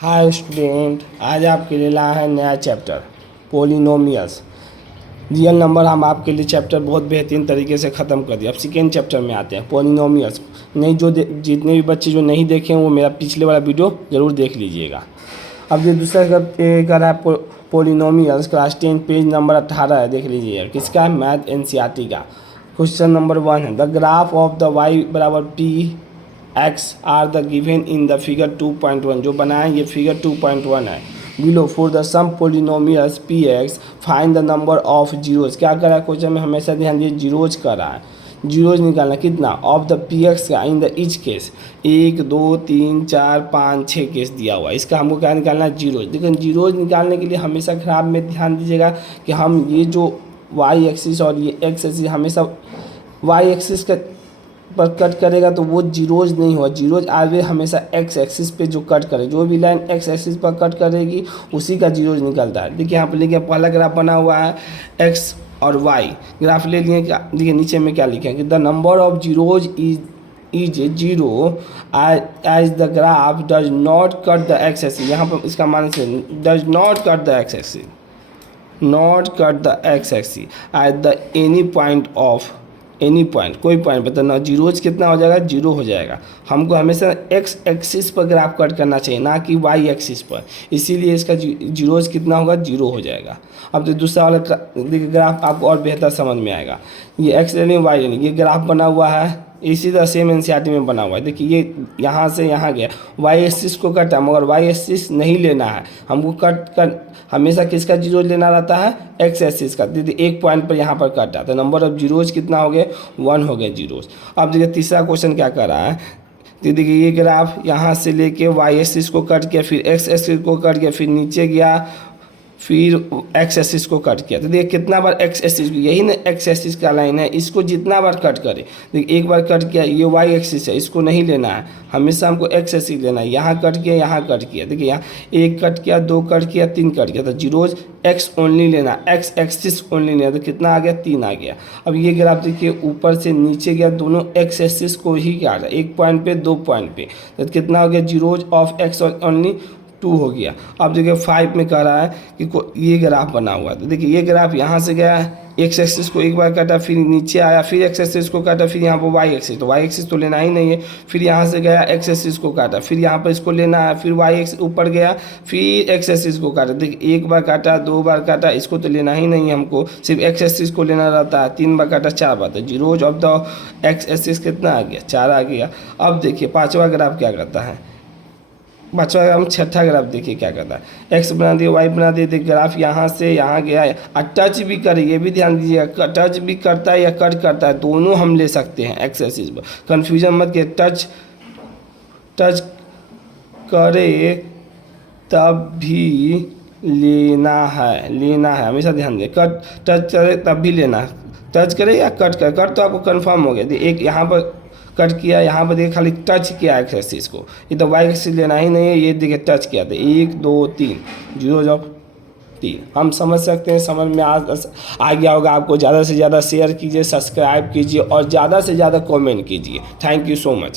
Hi student, आज आपके लिए लाया है नया चैप्टर पोलिनोमियल्स। रियल नंबर हम आपके लिए चैप्टर बहुत बेहतरीन तरीके से ख़त्म कर दिया। अब सेकेंड चैप्टर में आते हैं पोलिनोमियल्स। नहीं जितने भी बच्चे जो नहीं देखे हैं वो मेरा पिछले वाला वीडियो ज़रूर देख लीजिएगा। अब ये दूसरा कर रहा है पोलिनोमियल्स, क्लास 10 पेज नंबर 18 है, देख लीजिए। किसका है? मैथ एनसीईआरटी का। क्वेश्चन नंबर 1 है, the graph of the y बराबर P X are the given in the figure 2.1। जो बनाए ये फिगर 2.1 है। Below for the some polynomials P X find the number of zeros. क्या कर रहा है क्वेश्चन में? हमेशा ध्यान दिए, जीरोज कर रहा है। जीरोज निकालना कितना? ऑफ द पी एक्स का in the each case 1 2 3 4 5 6 case दिया हुआ है। इसका हमको क्या निकालना है? जीरोज। लेकिन जीरोज निकालने के लिए हमेशा खराब में ध्यान दीजिएगा कि हम ये जो वाई एक्सिस और ये एक्स एक्सिस हमेशा वाई एक्सिस का पर कट करेगा तो वो जीरोज नहीं होगा। जीरोज आगे हमेशा एक्स एक्सिस पे जो कट करे, जो भी लाइन एक्स एक्सिस पर कट करेगी उसी का जीरोज निकलता है। देखिए यहाँ पे लिखे पहला ग्राफ बना हुआ है एक्स और वाई ग्राफ ले लिए। क्या देखिए नीचे में क्या लिखे कि the number of zeros is zero as the graph does not cut the x axis. यहाँ पर इसका मान से does not cut the x axis, not cut the x axis at the any point of any point, कोई point बताना। Zeros कितना हो जाएगा? जीरो हो जाएगा। हमको हमेशा एक्स एक्सिस पर ग्राफ कट करना चाहिए, ना कि वाई एक्सिस पर। इसीलिए इसका जीरोज कितना होगा? जीरो हो जाएगा। अब तो दूसरा वाला देखिए ग्राफ आपको और बेहतर समझ में आएगा। ये एक्स ले लें, वाई ले लें। ये ग्राफ बना हुआ है इसी तरह सेम एनसीईआरटी में बना हुआ है। देखिए ये यहाँ से यहाँ गया, वाई एक्सिस को कटा, मगर वाई एक्सिस नहीं लेना है हमको। कट कर हमेशा किसका जीरोज लेना रहता है? एक्स एक्सिस का। देखिए एक पॉइंट पर यहाँ पर कटा तो नंबर ऑफ जीरोज कितना हो गए? 1 हो गए जीरोज। अब देखिए तीसरा क्वेश्चन क्या कर रहा है। तो देखिए ये ग्राफ यहाँ से लेके वाई एक्सिस को कट किया, फिर एक्स एक्सिस को कट किया, फिर नीचे गया, फिर एक्स एक्सिस को कट किया। तो देखिए कितना बार एक्स एक्सिस, यही ना एक्स एक्सिस का लाइन है, इसको जितना बार कट करे। देखिए एक बार कट किया, ये वाई एक्सिस है, इसको नहीं लेना है, हमेशा हमको एक्स एक्सिस लेना है। यहाँ कट किया, यहाँ कट किया। देखिए यहाँ एक कट किया, 2 कट किया, 3 कट किया, तो जीरोज एक्स ओनली लेना, एक्स एक्सिस ओनली लेना। तो कितना आ गया? 3 आ गया। अब ये ग्राफ देखिए ऊपर से नीचे गया, दोनों एक्स एक्सिस को ही काटा, एक पॉइंट पे 2 पॉइंट पे, तो कितना हो गया? जीरोज ऑफ एक्स ओनली 2 हो गया। अब देखिए 5 में कह रहा है कि ये ग्राफ बना हुआ है। तो देखिए ये ग्राफ यहाँ से गया, एक्स एक्सिस को एक बार काटा, फिर नीचे आया, फिर एक्स एक्सिस को काटा, फिर यहाँ पर वाई एक्सिस, तो वाई एक्सिस तो लेना ही नहीं है। फिर यहाँ से गया, एक्स एक्सिस को काटा, फिर यहाँ पर इसको लेना है, फिर वाई एक्सिस ऊपर गया, फिर एक्स एक्सिस को काटा। देखिए एक बार काटा, 2 बार काटा, इसको तो लेना ही नहीं है हमको, सिर्फ एक्स एक्सिस को लेना रहता है। 3 बार काटा, 4 बार, तो zeros of the x axis कितना आ गया? 4 आ गया। अब देखिए पाँचवा ग्राफ क्या करता है। पाँचवा ग्राफ, छठा ग्राफ देखिए क्या करता है। एक्स बना दिए, वाई बना दिए, देखिए ग्राफ यहाँ से यहाँ गया है, और टच भी करे, ये भी ध्यान दीजिएगा, टच भी करता है या कट करता है, दोनों हम ले सकते हैं एक्स एक्सिस पर। कन्फ्यूजन मत किए, टच करे तब भी लेना है, हमेशा ध्यान दें। टच करे तब भी लेना, टच करे या कट करे, कट तो आपको कन्फर्म हो गया। एक यहाँ पर कट किया, यहाँ पर देखिए खाली टच किया एक्स एक्सिस को, ये तो वाई एक्सिस लेना ही नहीं है। ये देखिए टच किया था, 1 2 3, जीरो जब 3 हम समझ सकते हैं। समझ में आ गया होगा आपको। ज़्यादा से ज़्यादा शेयर कीजिए, सब्सक्राइब कीजिए और ज़्यादा से ज़्यादा कमेंट कीजिए। Thank you so much.